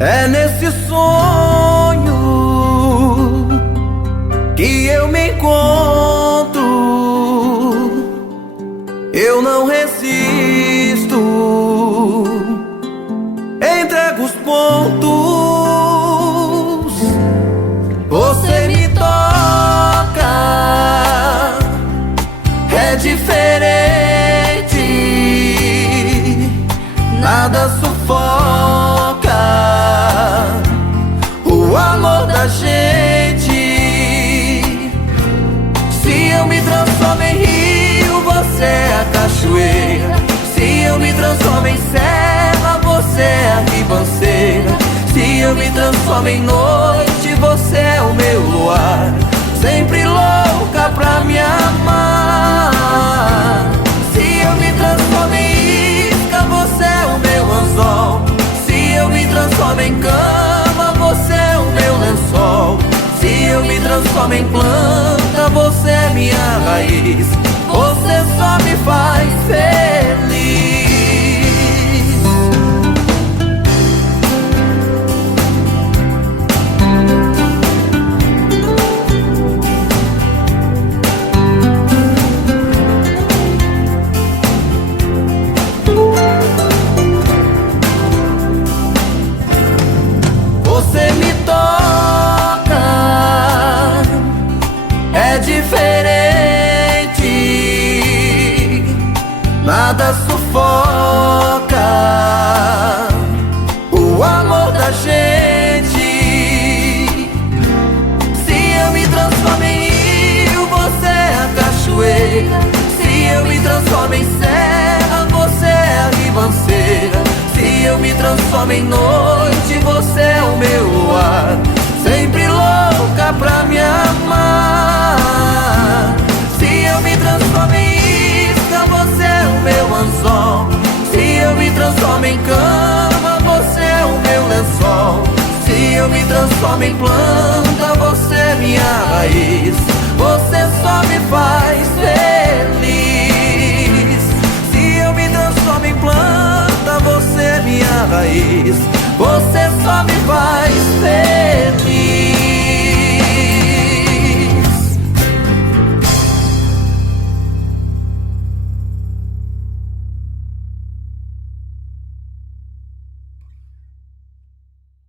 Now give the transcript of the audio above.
É nesse sonho que eu me encontro. Eu não resisto, entrego os pontos. Você me toca, é diferente, nada sufoca o amor da gente. Se eu me transformo em rio, você é a cachoeira. Se eu me transformo em serra, você é a ribanceira. Se eu me transformo em noite, você é o meu luar, sempre louca pra me amar. Se eu me transformo em isca, você é o meu anzol. Se eu me transformo em cama, você é o meu lençol. Se eu me transformo em planta, você é minha raiz. Você só me faz feliz. Você me toca, é diferente, nada sufoca o amor da gente. Se eu me transformo em rio, você é a cachoeira. Se eu me transformo em serra, você é a ribanceira. Se eu me transformo em noite, você é o meu luar, sempre louca pra me amar. Se eu me transformo em isca, você é o meu anzol. Se eu me transformo em cama, você é o meu lençol. Se eu me transformo em planta, você é minha raiz. Você só me faz feliz. Se eu me transformo em planta, você é minha raiz. Você só me faz feliz.